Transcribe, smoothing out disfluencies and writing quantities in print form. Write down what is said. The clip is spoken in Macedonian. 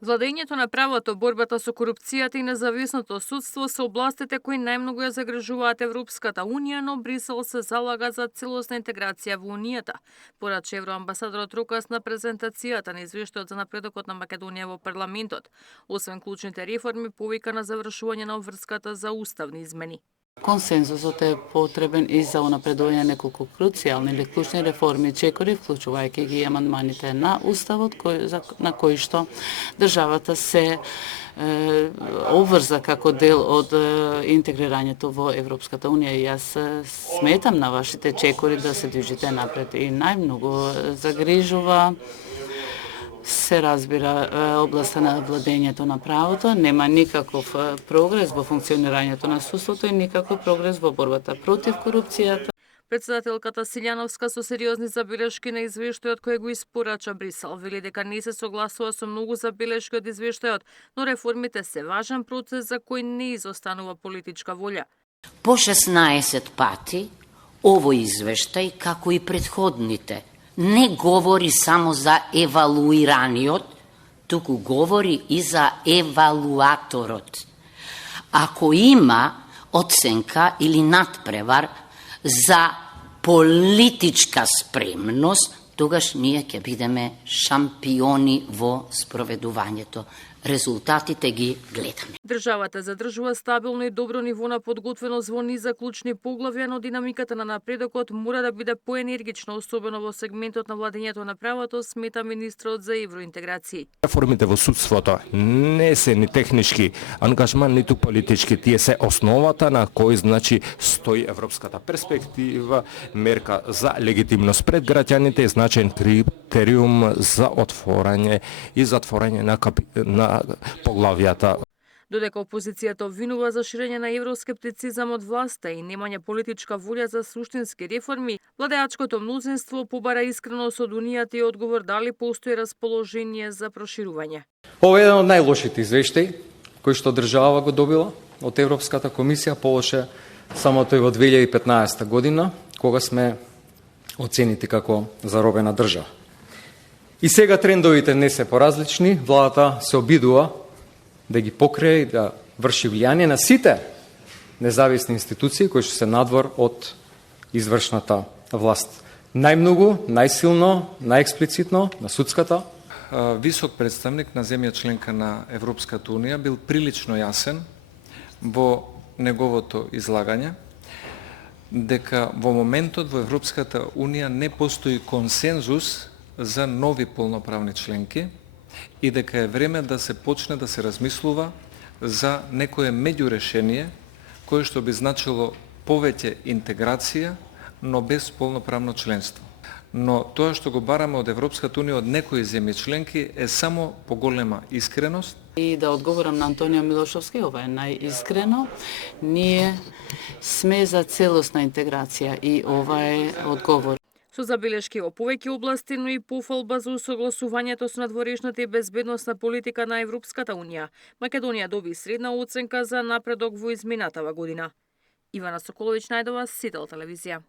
Владењето на правото, борбата со корупцијата и независното судство се областите кои најмногу ја загрижуваат Европската унија, но Брисел се залага за целосна интеграција во унијата. Пораче евроамбасадорот Рокас на презентацијата на извештајот за напредокот на Македонија во парламентот. Освен клучните реформи, повика на завршување на обврската за уставни измени. Консензусот е потребен и за унапредување неколку круцијални или клучни реформи, чекори, вклучувајќи ги амандманите на Уставот, на кои што државата се обврза како дел од интегрирањето во Европската унија. И јас сметам на вашите чекори да се движите напред и најмногу загрижува се разбира областа на владењето на правото, нема никаков прогрес во функционирањето на судството и никаков прогрес во борбата против корупцијата. Председателката Силјановска со сериозни забелешки на извештајот кој го испорача Брисел вели дека не се согласува со многу забелешки од извештајот, но реформите се важен процес за кој не изостанува политичка волја. По 16 пати овој извештај, како и претходните, не говори само за евалуираниот, туку говори и за евалуаторот. Ако има оценка или надпревар за политичка спремност, тогаш ние ќе бидеме шампиони во спроведувањето. Резултатите ги гледаме. Државата задржува стабилно и добро ниво на подготвеност во низа клучни поглавја, но динамиката на напредокот мора да биде поенергична, особено во сегментот на владењето на правото, смета министрот за евроинтеграција. Реформите во судството не се ни технички ангажман, ниту политички, тие се основата на кој стои европската перспектива, мерка за легитимност пред граѓаните и значаен критериум за отворање и затворање на поглавјата. Додека опозицијата обвинува за ширење на евроскептицизам од власта и немање политичка волја за суштински реформи, владеачкото мнозинство побара искреност од унијата и одговор дали постои расположение за проширување. Ова е еден од најлошите извештаи кои што држава го добила од Европската комисија, полоше само тој во 2015 година, кога сме оценети како заробена држава. И сега трендовите не се поразлични, владата се обидува да ги покрие и да врши влијание на сите независни институции кои што се надвор од извршната власт. Најмногу, најсилно, најексплицитно на судската. Висок представник на земја членка на Европската унија бил прилично јасен во неговото излагање дека во моментот во Европската унија не постои консензус за нови полноправни членки и дека е време да се почне да се размислува за некое меѓурешение кое што би значило повеќе интеграција, но без полноправно членство. Но тоа што го бараме од Европската унија од некои земји членки е само поголема искреност. И да одговорам на Антонио Милошовски, ова е најискрено. Ние сме за целосна интеграција и ова е одговор. Со забелешки во повеќе области, но и пофалба за усогласувањето со надворешната и безбедносна политика на Европската унија, Македонија доби средна оценка за напредок во изминатава година. Ивана Соколовиќ најдова, Сител телевизија.